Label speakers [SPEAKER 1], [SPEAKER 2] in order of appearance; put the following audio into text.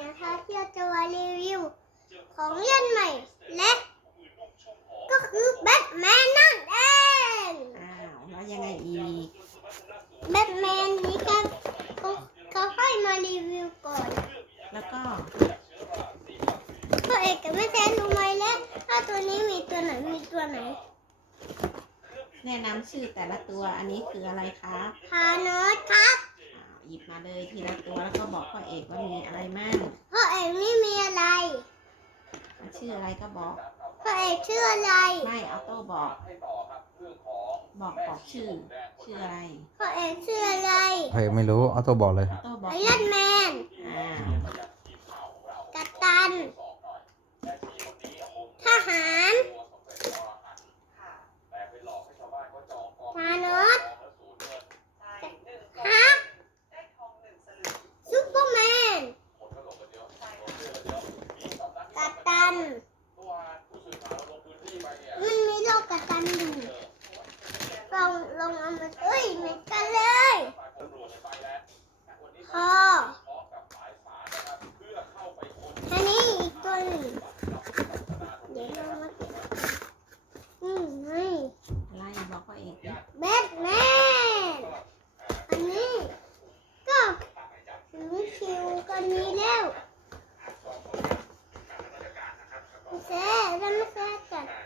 [SPEAKER 1] นะคะที่เราจะมารีวิวของเล่นใหม่และก็คือแบทแมนนั่นเอง
[SPEAKER 2] แล้วยังไงอีก
[SPEAKER 1] แบทแมนนี้กันเขาให้มารีวิวก่อน
[SPEAKER 2] แล้วก็
[SPEAKER 1] พ่อเอกกับแม่แจ๊รู้ไหมแล้วถ้าตัวนี้มีตัวไหน
[SPEAKER 2] แนะนำชื่อแต่ละตัวอันนี้คืออะไรครับ
[SPEAKER 1] พานอสครับ
[SPEAKER 2] หยิบมาเลยทีละตัวแล้วก็บอกพ่อเอกว่ามีอะไรมั่ง
[SPEAKER 1] พ่อเอกนี่มีอะไร
[SPEAKER 2] ชื่ออะไรก็บอก
[SPEAKER 1] พ่อเอกชื่ออะไร
[SPEAKER 2] ไม่ออโต้บอกชื่ออะไร
[SPEAKER 1] พ่อเอกชื่ออะไร
[SPEAKER 3] พ่อเอกไม่รู้ออโต้บอกเลย
[SPEAKER 2] ออโต้บอก
[SPEAKER 1] ไอรอนแมนกัปตันทหารธานอสฮักซุปเปอร์แมนกัปตันมันมีโลกกัปตันอยู่ลองเอามาเหมือนกันเลยพออันนี้อีกตัวหนึ่งเดี๋ยวเรามาเก็บไง
[SPEAKER 2] อะไรบอกพ่อเอก
[SPEAKER 1] แบทแมนอันนี้ก็ถึงคิวกันนี้แล้วไม่แซ่จัด